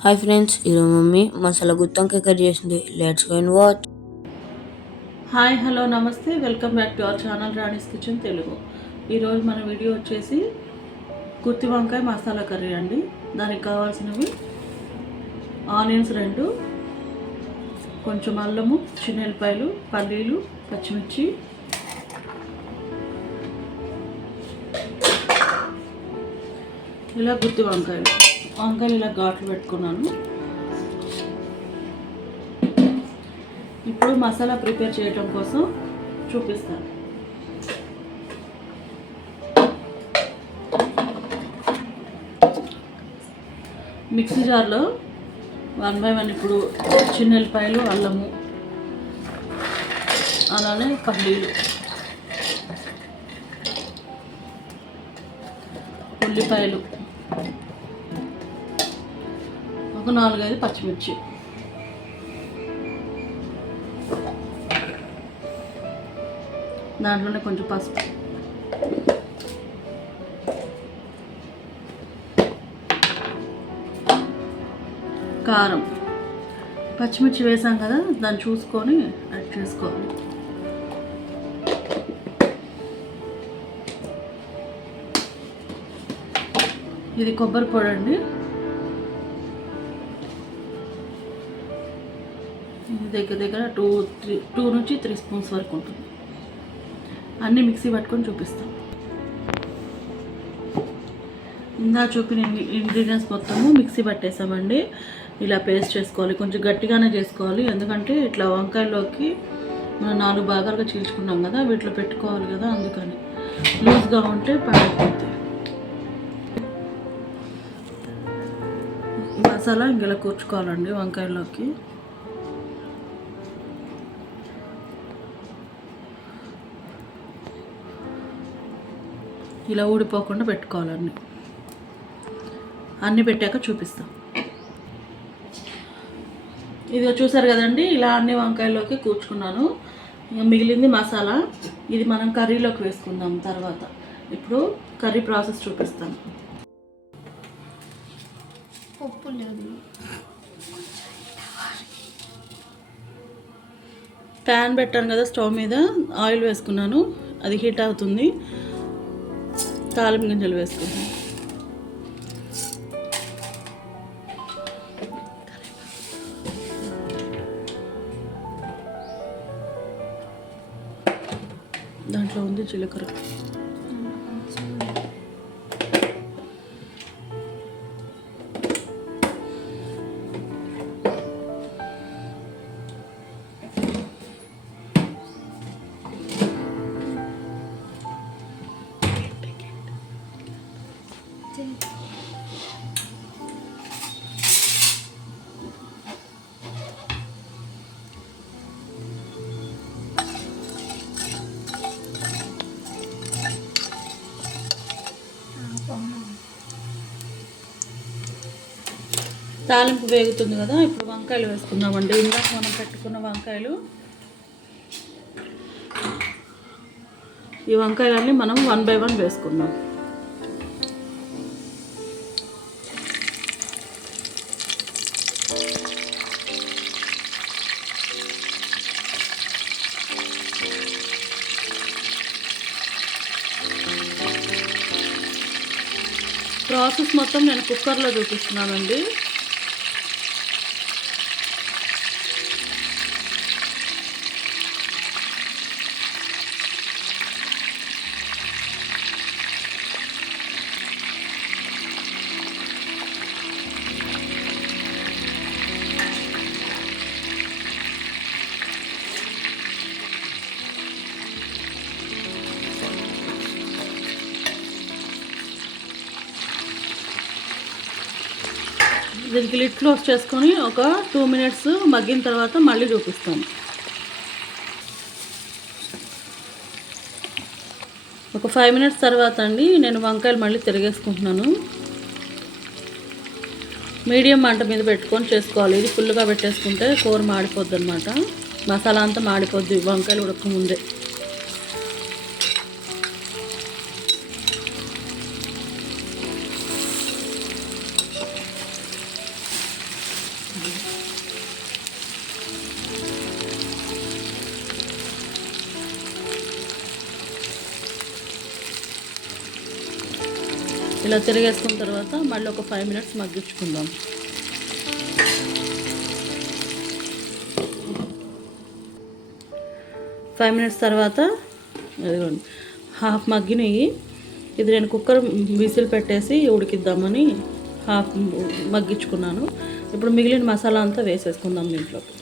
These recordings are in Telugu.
హాయ్ ఫ్రెండ్స్, ఈరోజు మమ్మీ మసాలా గుత్తొంకాయ కర్రీ చేసింది. Let's go and watch. Hi hello నమస్తే, welcome back to our channel Rani's kitchen Telugu. ఈరోజు మన వీడియో వచ్చేసి గుత్తి వంకాయ మసాలా కర్రీ అండి. దానికి కావాల్సినవి ఆనియన్స్ 2, కొంచెం అల్లము, చిన్నెల్లిపాయలు, పల్లీలు, పచ్చిమిర్చి, ఇలా గుత్తి వంకాయలు ఇలా ఘాట్లు పెట్టుకున్నాను. ఇప్పుడు మసాలా ప్రిపేర్ చేయడం కోసం చూపిస్తాను. మిక్సీ జార్లో 1 by 1 ఇప్పుడు చిన్నెల్లిపాయలు, అల్లము, అలానే పల్లీలు, ఉల్లిపాయలు, ఒక 4-5 పచ్చిమిర్చి, దాంట్లోనే కొంచెం పసుపు, కారం. పచ్చిమిర్చి వేసాం కదా, దాన్ని చూసుకొని యాడ్ చేసుకోవాలి. ఇది కొబ్బరి పొడి అండి. దగ్గర 2 నుంచి 3 స్పూన్స్ వరకు ఉంటుంది. అన్నీ మిక్సీ పట్టుకొని చూపిస్తాం. ఇందా చూపిన ఇంగ్రీడియంట్స్ మొత్తము మిక్సీ పట్టేసామండి. ఇలా పేస్ట్ చేసుకోవాలి. కొంచెం గట్టిగానే చేసుకోవాలి, ఎందుకంటే ఇట్లా వంకాయలోకి మనం 4 భాగాలుగా చీల్చుకున్నాం కదా, వీటిలో పెట్టుకోవాలి కదా, అందుకని. లూజ్గా ఉంటే పాడైపోతుంది. మసాలా ఇంకెలా కూర్చుకోవాలండి వంకాయలోకి. ఇలా ఊడిపోకుండా పెట్టుకోవాలండి. అన్నీ పెట్టాక చూపిస్తాం. ఇది చూసారు కదండి, ఇలా అన్ని వంకాయలోకి కూర్చుకున్నాను. మిగిలింది మసాలా, ఇది మనం కర్రీలోకి వేసుకుందాం తర్వాత. ఇప్పుడు కర్రీ ప్రాసెస్ చూపిస్తాను. ప్యాన్ పెట్టాను కదా స్టవ్ మీద, ఆయిల్ వేసుకున్నాను. అది హీట్ అవుతుంది. తాలింపు గింజలు వేసుకుంటాను. దాంట్లో ఉంది జీలకర్ర, తాలింపు వేగుతుంది కదా, ఇప్పుడు వంకాయలు వేసుకుందామండి. ఇందాక మనం పెట్టుకున్న వంకాయలు. ఈ వంకాయలన్నీ మనం 1 by 1 వేసుకుందాం. ప్రాసెస్ మొత్తం నేను కుక్కర్లో చూపిస్తున్నానండి. దీనికి లిడ్ క్లోజ్ చేసుకొని ఒక 2 minutes మగ్గిన తర్వాత మళ్ళీ చూపిస్తాను. ఒక 5 minutes తర్వాత అండి నేను వంకాయలు మళ్ళీ తిరిగేసుకుంటున్నాను. మీడియం మంట మీద పెట్టుకొని చేసుకోవాలి. ఇది ఫుల్గా పెట్టేసుకుంటే కూర మాడిపోద్ది అనమాట. మసాలా అంతా మాడిపోద్ది వంకాయలు ఉడక ముందే. ఇలా తిరిగేసుకున్న తర్వాత మళ్ళీ ఒక 5 మినిట్స్ మగ్గించుకుందాం. ఫైవ్ మినిట్స్ తర్వాత ఇదిగోండి హాఫ్ మగ్గినవి. ఇది నేను కుక్కర్ విసిల్ పెట్టేసి ఉడికిద్దామని హాఫ్ మగ్గించుకున్నాను. ఇప్పుడు మిగిలిన మసాలా అంతా వేసేసుకుందాం దీంట్లోకి.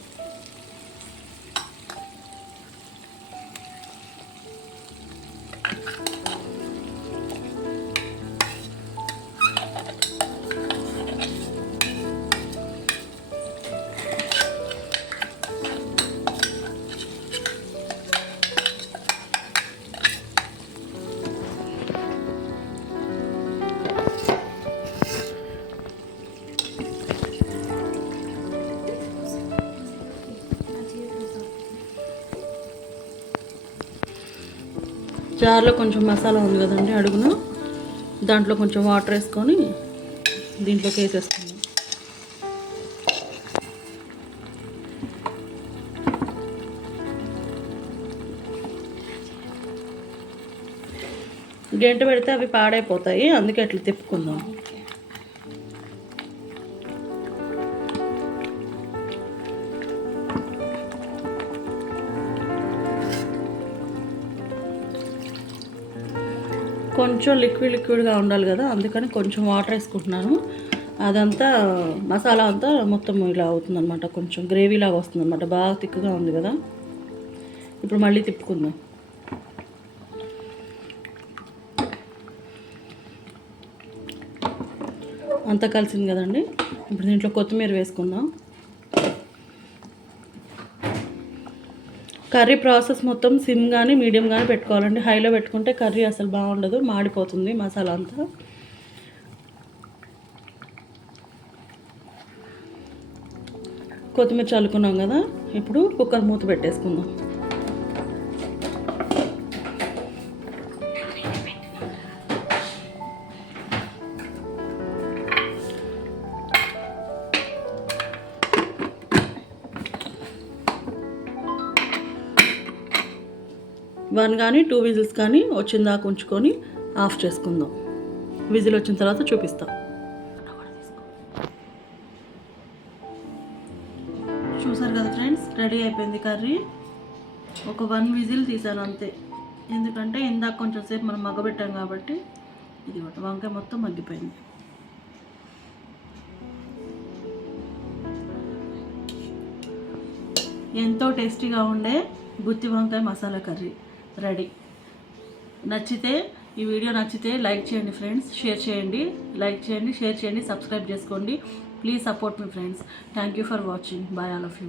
జార్లో కొంచెం మసాలా ఉంది కదండి అడుగున, దాంట్లో కొంచెం వాటర్ వేసుకొని దీంట్లోకి వేసేసుకుందాం. గంట పెడితే అవి పాడైపోతాయి, అందుకే అట్లా తిప్పుకుందాం. కొంచెం లిక్విడ్గా ఉండాలి కదా, అందుకని కొంచెం వాటర్ వేసుకుంటున్నాను. అదంతా మసాలా అంతా మొత్తం ఇలా అవుతుందన్నమాట, కొంచెం గ్రేవీలాగా వస్తుందన్నమాట. బాగా తిక్కుగా ఉంది కదా. ఇప్పుడు మళ్ళీ తిప్పుకుందాం. అంతా కలిసింది కదండి. ఇప్పుడు దీంట్లో కొత్తిమీర వేసుకుందాం. కర్రీ ప్రాసెస్ మొత్తం సిమ్ కానీ మీడియం కానీ పెట్టుకోవాలండి. హైలో పెట్టుకుంటే కర్రీ అసలు బాగుండదు, మాడిపోతుంది మసాలా అంతా. కొత్తిమీర చల్లుకున్నాం కదా, ఇప్పుడు కుక్కర్ మూత పెట్టేసుకుందాం. వన్ కానీ 2 విజిల్స్ కానీ వచ్చిందాకా ఉంచుకొని ఆఫ్ చేసుకుందాం. విజిల్ వచ్చిన తర్వాత చూపిస్తాం. చూసారు కదా ఫ్రెండ్స్, రెడీ అయిపోయింది కర్రీ. ఒక 1 విజిల్ తీసాను అంతే, ఎందుకంటే ఇందాక కొంచెం సేపు మనం మగ్గబెట్టాం కాబట్టి. ఇది వంకాయ మొత్తం మగ్గిపోయింది. ఎంతో టేస్టీగా ఉండే గుత్తి వంకాయ మసాలా కర్రీ రెడీ. ఈ వీడియో నచ్చితే లైక్ చేయండి ఫ్రెండ్స్, షేర్ చేయండి, లైక్ చేయండి, షేర్ చేయండి, సబ్స్క్రైబ్ చేసుకోండి. ప్లీజ్ సపోర్ట్ మీ friends. Thank you for watching. Bye all of you.